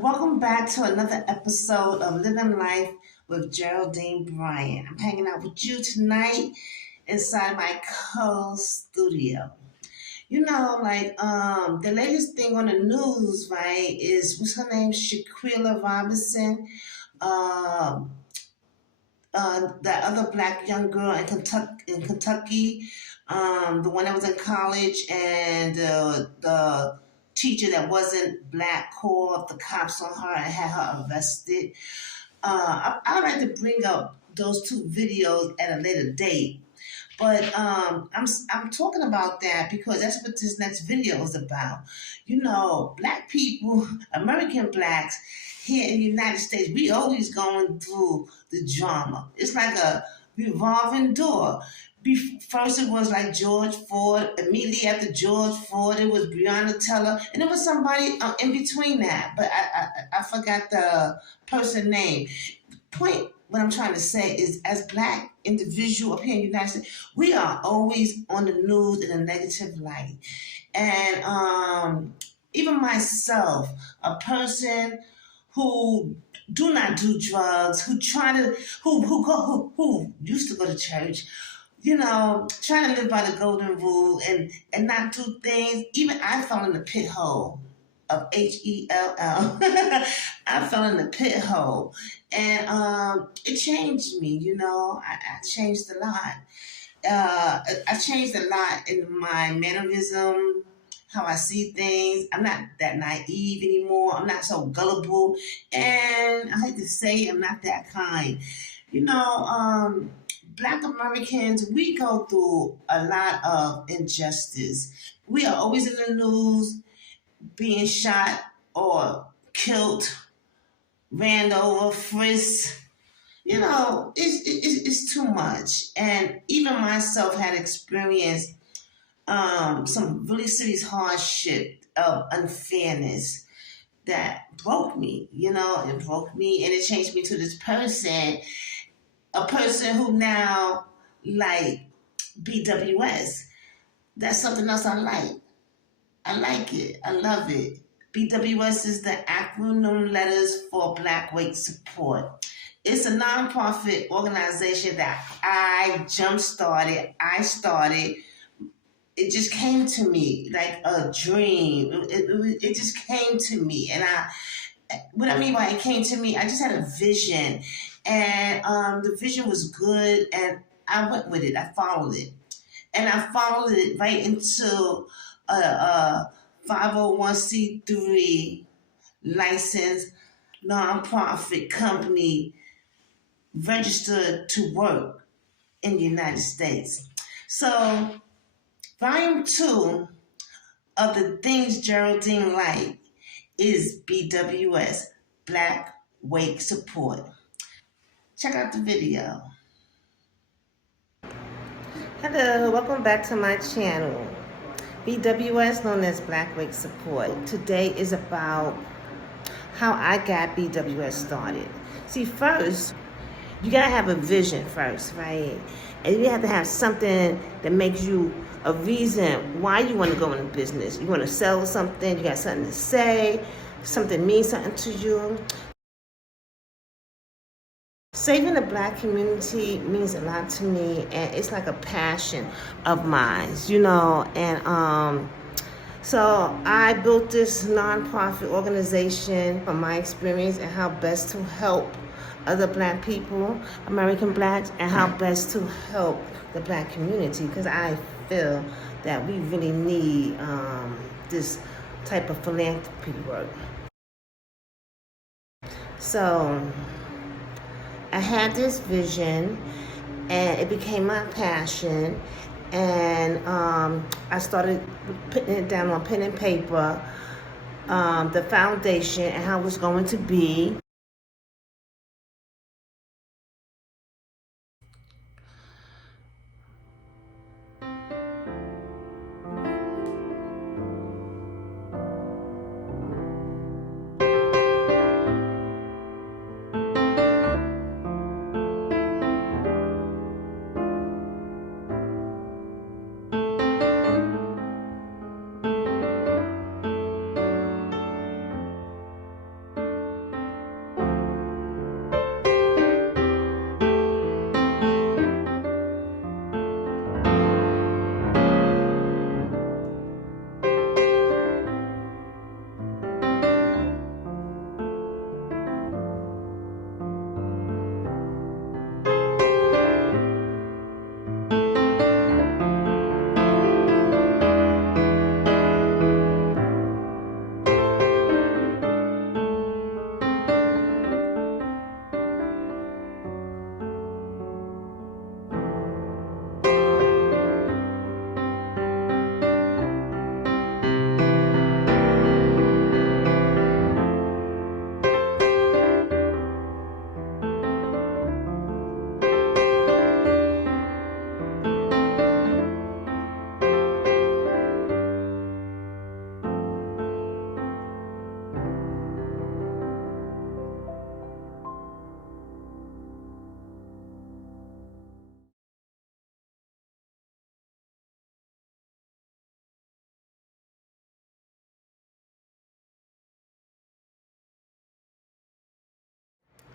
Welcome back to another episode of Living Life with Geraldine Bryant. I'm hanging out with you tonight inside my co-studio. The latest thing on the news, right, is what's her name? Shaquilla Robinson. Um, that other black young girl in Kentucky, the one that was in college, and the teacher that wasn't black called the cops on her and had her arrested. I'd like to bring up those two videos at a later date. But I'm talking about that because that's what this next video is about. Black people, American blacks here in the United States, we always going through the drama. It's like a revolving door. First, it was like George Ford. Immediately after George Ford, it was Breonna Taylor, and it was somebody in between that. But I forgot the person name. Point what I'm trying to say is, as black individual up here in the United States, we are always on the news in a negative light. And even myself, a person who do not do drugs, who used to go to church, trying to live by the golden rule and not do things. Even I fell in the pit hole of Hell. I fell in the pit hole, and it changed me. I changed a lot. I changed a lot in my mannerism, how I see things. I'm not that naive anymore. I'm not so gullible, and I hate to say it, I'm not that kind. Black Americans, we go through a lot of injustice. We are always in the news, being shot or killed, ran over, frisked. It's too much. And even myself had experienced some really serious hardship of unfairness that broke me. It broke me and it changed me to this person, a person who now like BWS. That's something else I like. I like it. I love it. BWS is the acronym letters for Black Weight Support. It's a nonprofit organization that I jump-started. I started. It just came to me like a dream. It just came to me. And what I mean by it came to me, I just had a vision. And the vision was good. And I went with it. I followed it. And I followed it right into a 501c3 licensed nonprofit company registered to work in the United States. So, volume 2 of the things Geraldine like is BWS, Black Weight Support. Check out the video. Hello, welcome back to my channel. BWS, known as Black Weight Support. Today is about how I got BWS started. See, first, you gotta have a vision first, right? And you have to have something that makes you a reason why you want to go into business. You want to sell something, you got something to say, something means something to you. Saving the black community means a lot to me, and it's like a passion of mine, and so I built this nonprofit organization from my experience and how best to help other black people, American blacks, and how best to help the black community, because I feel that we really need this type of philanthropy work. So I had this vision, and it became my passion, and I started putting it down on pen and paper, the foundation and how it was going to be.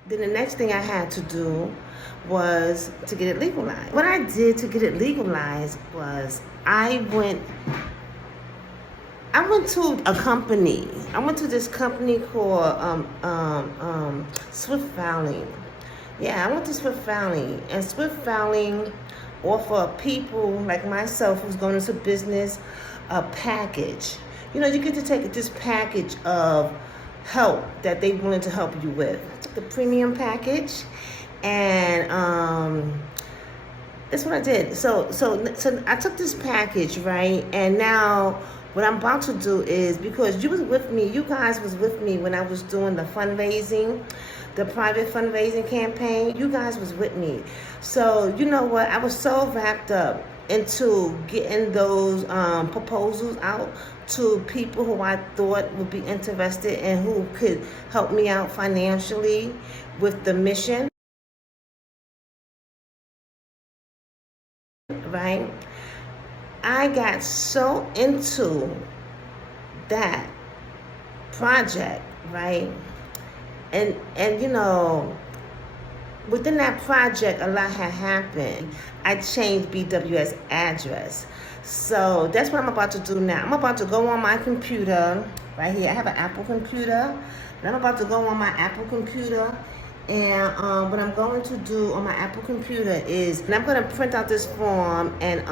Then the next thing I had to do was to get it legalized. What I did to get it legalized was I went to a company. I went to this company called Swift Filing. Yeah, I went to Swift Filing, and Swift Filing offer people like myself who's going into business a package. You know, you get to take this package of help that they're willing to help you with. I took the premium package, and that's what I did. So I took this package, right? And now what I'm about to do is, because you guys was with me when I was doing the fundraising, the private fundraising campaign. You guys was with me. So you know what? I was so wrapped up into getting those proposals out to people who I thought would be interested and who could help me out financially with the mission, right? I got so into that project, right? And you know, within that project, a lot had happened. I changed BWS address. So that's what I'm about to do now. I'm about to go on my computer right here. I have an Apple computer, and I'm about to go on my Apple computer. And what I'm going to do on my Apple computer is, and I'm going to print out this form and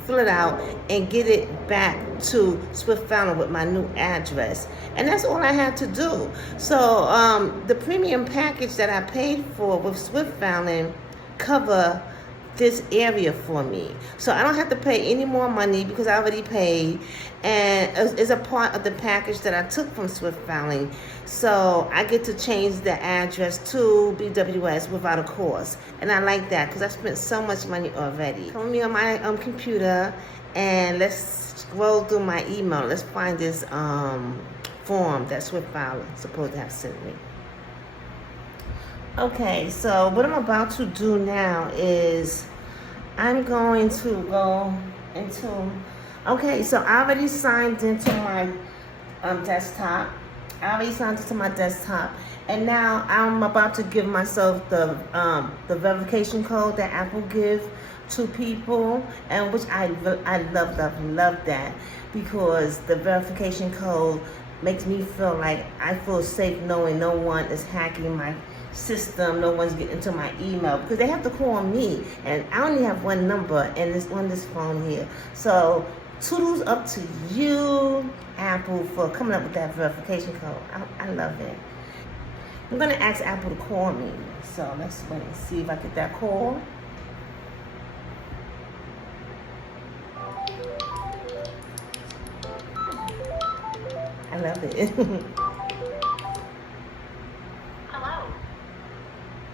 fill it out and get it back to Swift Filing with my new address. And that's all I had to do. So the premium package that I paid for with Swift Filing cover this area for me. So I don't have to pay any more money because I already paid, and it's a part of the package that I took from Swift Filing. So I get to change the address to BWS without a cost. And I like that because I spent so much money already. Come with me on my computer, and let's scroll through my email. Let's find this form that Swift Filing supposed to have sent me. Okay, so what I'm about to do now is I'm going to go into, okay, so I already signed into my desktop. And now I'm about to give myself the verification code that Apple give to people, and which I love that, because the verification code makes me feel like I feel safe knowing no one is hacking my system, no one's getting into my email, because they have to call me, and I only have one number, and it's on this phone here. So toodles up to you, Apple, for coming up with that verification code. I love it. I'm gonna ask Apple to call me, so let's wait and see if I get that call. I love it. Hello.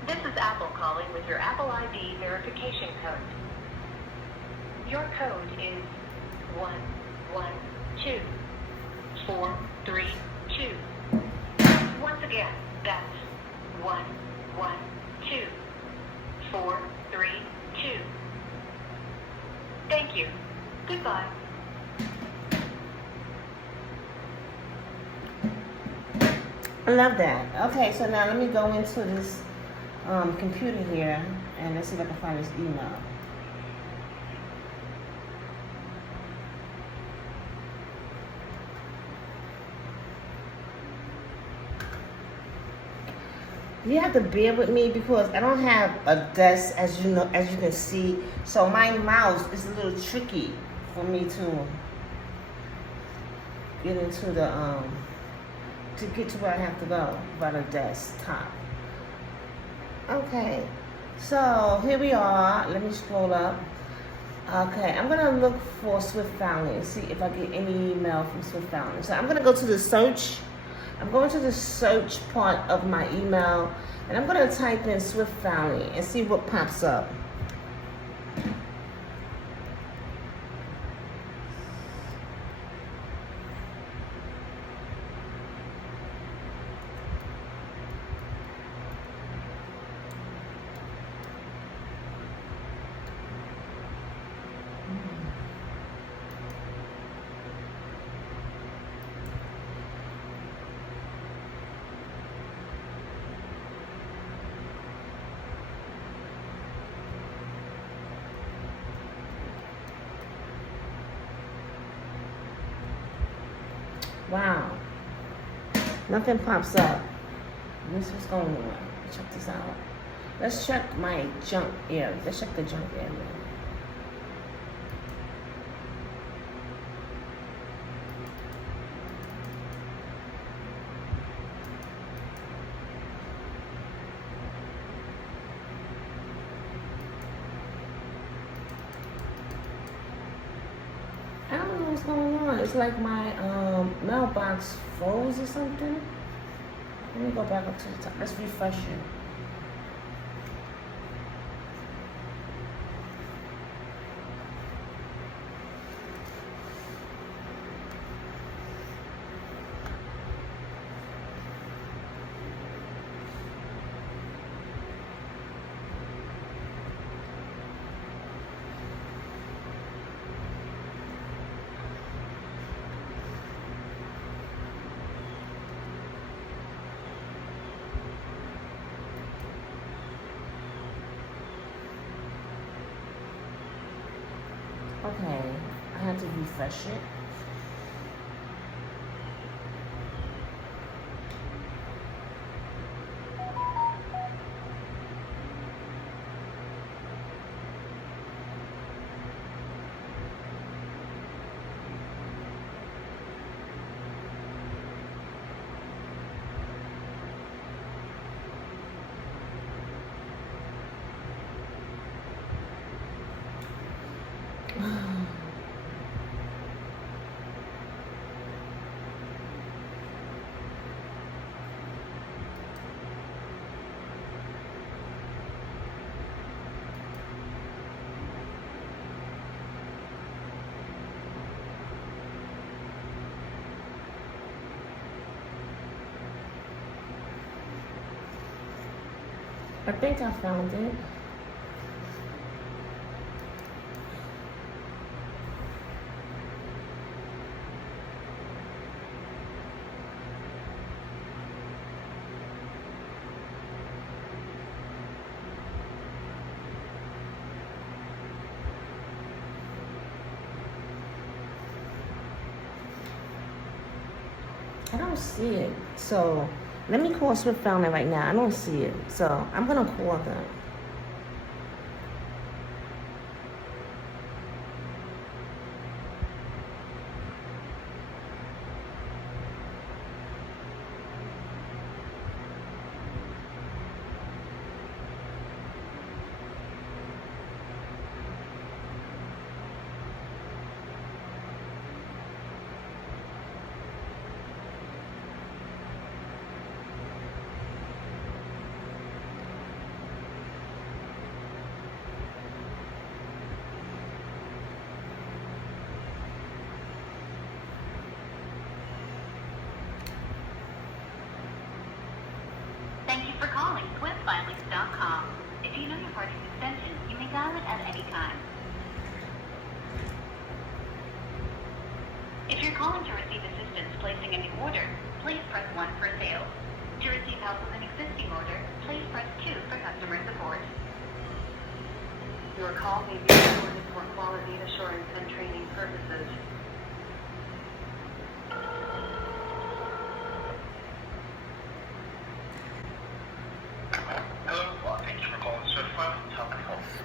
This is Apple calling with your Apple ID verification code. Your code is 112432. Once again, that's 112432. Thank you. Goodbye. I love that. Okay, so now let me go into this computer here, and let's see if I can find this email. You have to bear with me because I don't have a desk, as you can see. So my mouse is a little tricky for me to get into the to get to where I have to go by the desktop. Okay, so here we are. Let me scroll up. Okay, I'm gonna look for Swift Filing and see if I get any email from Swift Filing. So I'm gonna go to the search. I'm going to the search part of my email, and I'm gonna type in Swift Filing and see what pops up. Wow. Nothing pops up. What's going on? Check this out. Let's check my junk area. Let's check the junk area. I don't know what's going on. It's like my mailbox froze or something. Let me go back up to the top. Let's refresh it. Okay, I had to refresh it. I think I found it. I don't see it. So let me call Swift Found It right now. I don't see it. So I'm gonna call them. Thank you for calling SwiftFilings.com. If you know your party's extension, you may dial it at any time. If you're calling to receive assistance placing a new order, please press 1 for sales. To receive help with an existing order, please press 2 for customer support. Your call may be recorded for quality assurance and training purposes.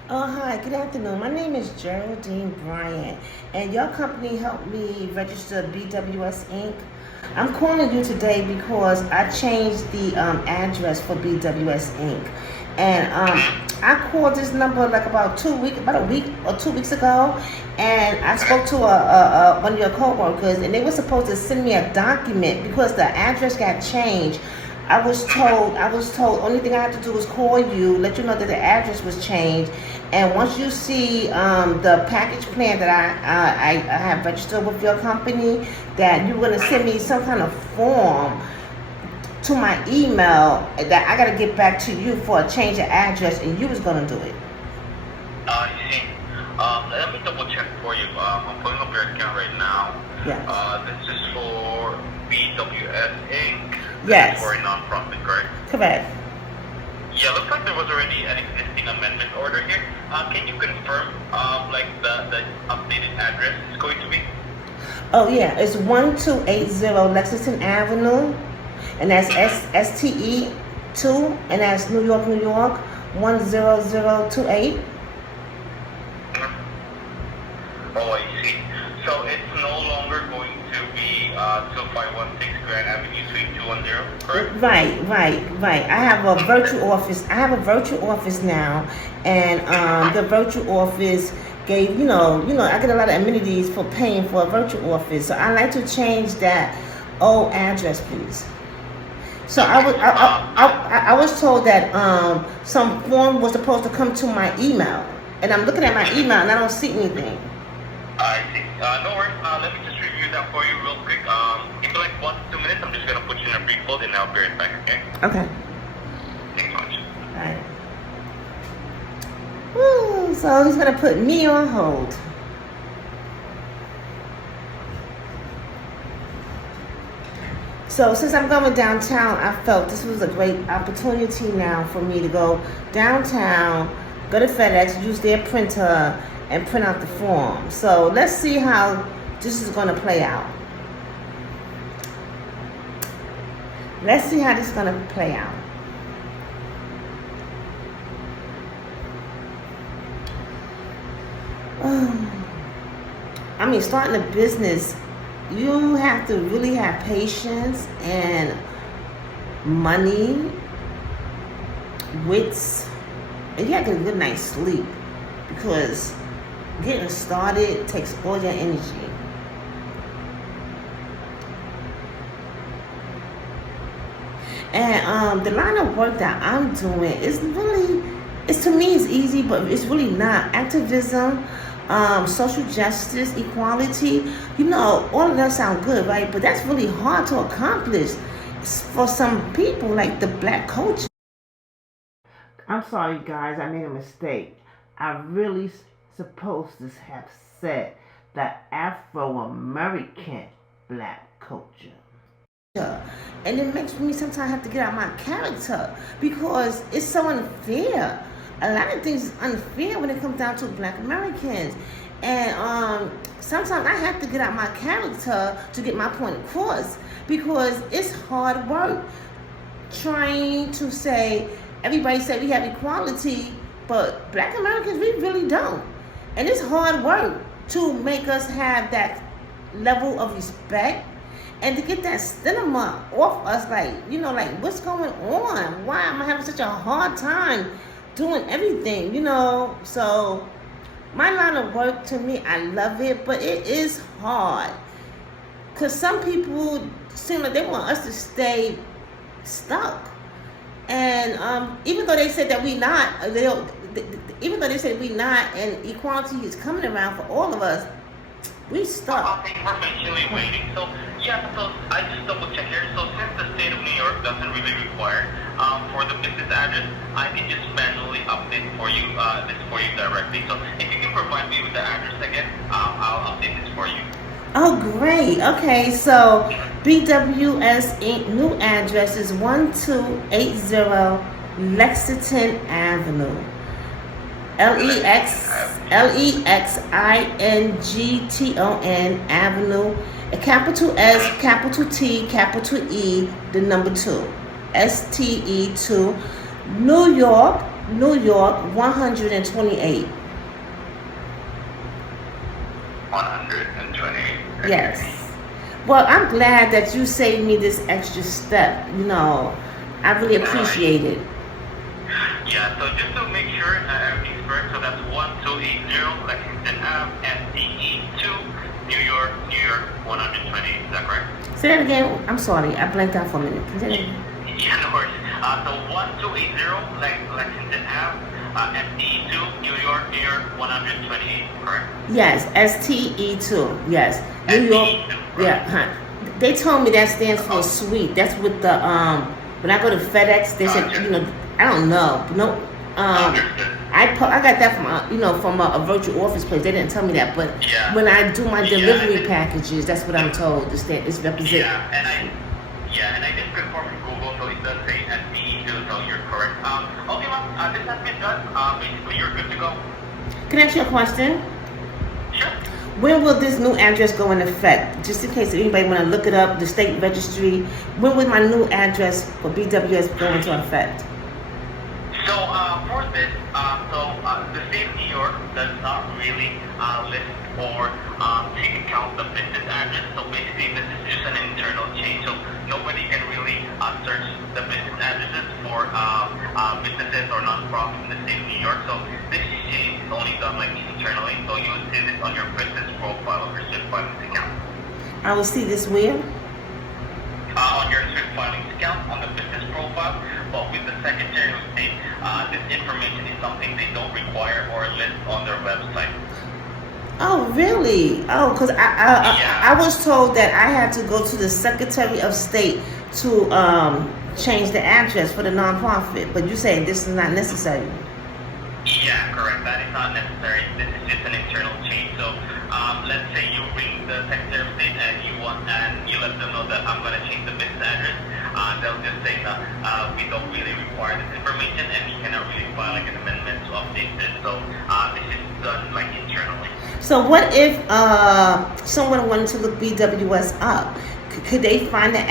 Oh, hi, good afternoon. My name is Geraldine Bryant, and your company helped me register BWS Inc. I'm calling you today because I changed the address for BWS Inc. And I called this number like about a week or 2 weeks ago, and I spoke to one of your coworkers, and they were supposed to send me a document because the address got changed. I was told only thing I had to do was call you, let you know that the address was changed, and once you see the package plan that I have registered with your company, that you're gonna send me some kind of form to my email that I gotta get back to you for a change of address, and you was gonna do it. I see. Let me double check for you. I'm pulling up your account right now. Yes. This is for BWS Inc. Yes. For a non-profit, correct? Correct. Yeah, looks like there was already an existing amendment order here. Can you confirm, like the updated address is going to be? Oh yeah, it's 1280 Lexington Avenue, and that's STE 2, and that's New York, New York 10028. Oh, I see. So it's no longer going to be 2516 Grand Avenue, Suite 210, correct? Right. I have a virtual office. Now, and the virtual office gave, I get a lot of amenities for paying for a virtual office. So I'd like to change that old address, please. So I was told that some form was supposed to come to my email, and I'm looking at my email and I don't see anything. I see. No worries. Let me just review that for you real quick. Give me like 1 to 2 minutes. I'm just gonna put you in a brief hold and I'll be right back. Okay? Okay. Thanks so much. All right. Woo, so he's gonna put me on hold. So since I'm going downtown, I felt this was a great opportunity now for me to go downtown, go to FedEx, use their printer, and print out the form. So let's see how this is going to play out. Let's see how this is going to play out. I mean, starting a business, you have to really have patience and money, wits, and you have to get a good night's sleep, because getting started takes all your energy. And the line of work that I'm doing is really, to me it's easy, but it's really not. Activism, social justice, equality, all of that sound good, right? But that's really hard to accomplish for some people, like the black culture. I'm sorry, guys, I made a mistake. I really supposed to have said the Afro-American Black culture. And it makes me sometimes have to get out my character, because it's so unfair. A lot of things is unfair when it comes down to Black Americans. And sometimes I have to get out my character to get my point across, because it's hard work trying to say, everybody say we have equality, but Black Americans, we really don't. And it's hard work to make us have that level of respect and to get that stigma off us, like what's going on? Why am I having such a hard time doing everything, So my line of work, to me, I love it, but it is hard, because some people seem like they want us to stay stuck. And even though they said that we not, even though they said we not, and equality is coming around for all of us, we stuck. Thank you for patiently waiting. So I just double check here. So since the state of New York doesn't really require for the business address, I can just manually update for you this for you directly. So if you can provide me with the address again, I'll update this for you. Oh, great. Okay, so BWS Inc. new address is 1280 Lexington Avenue. Lexington Avenue. A capital S, capital T, capital E, the number 2. STE 2. New York, 128. 128. Yes. Well, I'm glad that you saved me this extra step. I really appreciate it. Yeah, so just to make sure everything's correct, so that's 1280 Lexington Ave, STE 2, New York, 120. Is that correct? Say that again. I'm sorry, I blanked out for a minute. Can you say that again? Yeah, no worries. So 1280 Lexington Ave, STE 2, New York, 128, correct? Yes, STE2. Yes, New York. Yeah, They told me that stands for suite. That's with the when I go to FedEx, they said I don't know. No, I got that from a virtual office place. They didn't tell me that, but when I do my delivery packages, that's what I'm told. The stand is represented. And I did confirm from Google, so it does say SBE2, so you're correct. Okay, ma'am, this has been done. Basically, you're good to go. Can I ask you a question? Sure. when will this new address go in effect? Just in case anybody want to look it up, the state registry. When will my new address for BWS go into effect? So for this, the state of New York does not really list or take account the business address. So basically, this is just an internal change. So nobody can really search the business addresses for businesses or nonprofits in the state of New York. So this change is only done like internally. So you would see this on your business profile of your Swift Filings account. I will see this where? On your Swift Filings account on the business profile. But with the Secretary of State, this information is something they don't require or list on their website. Oh, really? Oh, because I was told that I had to go to the Secretary of State to change the address for the nonprofit. But you say this is not necessary. Yeah, correct. That is not necessary. This is just an internal change. So let's say you ring the Secretary of State and you let them know that I'm going to change the business address. They'll just say that we don't really require this information and we cannot really file like an amendment to update this. So this is done like internally. So what if someone wanted to look BWS up? Could they find the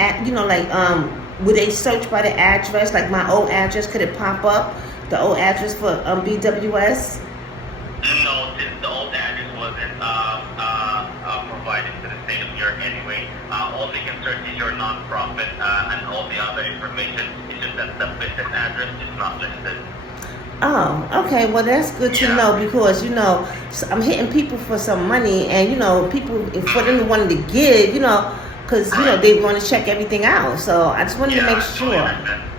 would they search by the address, like my old address? Could it pop up the old address for BWS? No, since the old address wasn't provided to the state of New York anyway, all they can search is your nonprofit and all the other information. It's just that the business address is not listed. Oh, okay. Well, that's good to know because, I'm hitting people for some money and, people, for them to want to give, because, they want to check everything out. So I just wanted to make sure.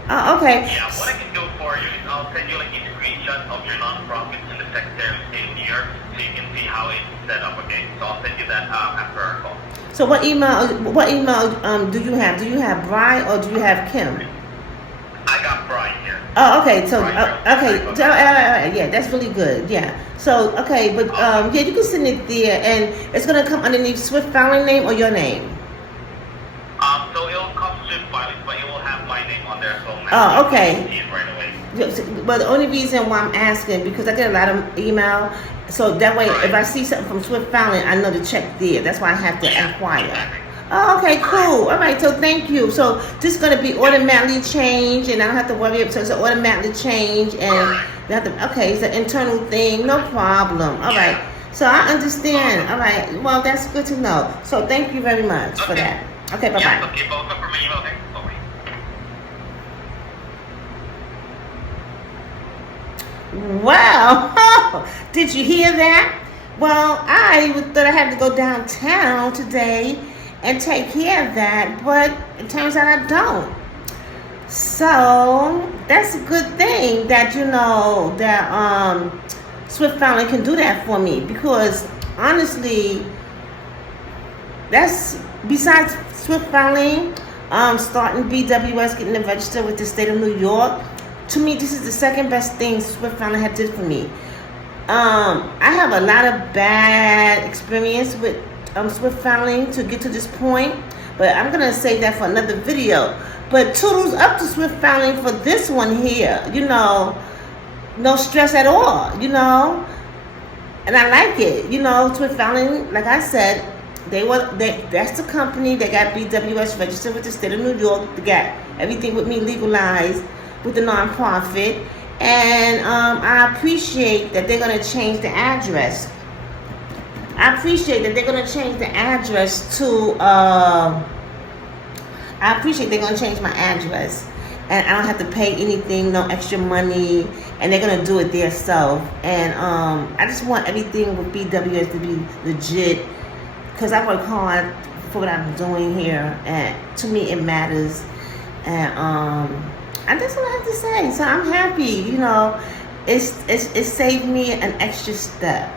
Oh, okay. Yeah, what I can do for you is I'll send you like a screenshot of your nonprofit in the Secretary of State of New York so you can see how it's set up, okay? So I'll send you that after our call. So what email do you have? Do you have Brian or do you have Kim? I got Brian here. Oh, okay. So, yeah, that's really good. Yeah. So, okay, but yeah, you can send it there, and it's gonna come underneath Swift Filing name or your name. So it'll come Swift Filings, but it will have my name on there. So oh, okay. See it right away. But the only reason why I'm asking because I get a lot of email, so that way if I see something from Swift Filing, I know to check there. That's why I have to inquire. Exactly. Oh, okay, cool. All right, so thank you. So this is gonna be automatically changed, and I don't have to worry about. So it's automatically change, and okay, it's an internal thing, no problem. All right, so I understand. All right, well that's good to know. So thank you very much for that. Okay, bye bye. Yeah, okay, both for me. Okay, bye. Wow, did you hear that? Well, I thought I had to go downtown today and take care of that, but it turns out I don't. So that's a good thing that that Swift Filing can do that for me because honestly, that's besides Swift Filing, starting BWS, getting it registered with the state of New York. To me, this is the second best thing Swift Filing had did for me. I have a lot of bad experience with Swift Filing to get to this point, but I'm gonna save that for another video. But toodles up to Swift Filing for this one here. No stress at all. And I like it. Swift Filing, like I said, that's the company that got BWS registered with the state of New York. They got everything with me legalized with the nonprofit, and I appreciate that they're gonna change the address. I appreciate that they're gonna change the address to. I appreciate they're gonna change my address, and I don't have to pay anything, no extra money, and they're gonna do it themselves. And I just want everything with BWS to be legit, because I work hard for what I'm doing here, and to me it matters. And that's what I have to say. So I'm happy. It saved me an extra step.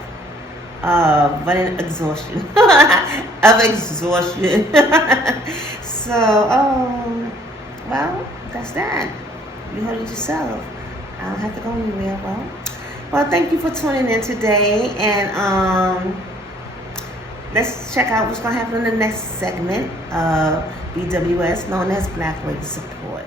But in exhaustion of exhaustion. So well, that's that. You heard it yourself. I don't have to go anywhere. Well, thank you for tuning in today, and let's check out what's gonna happen in the next segment of BWS, known as Black Race Support.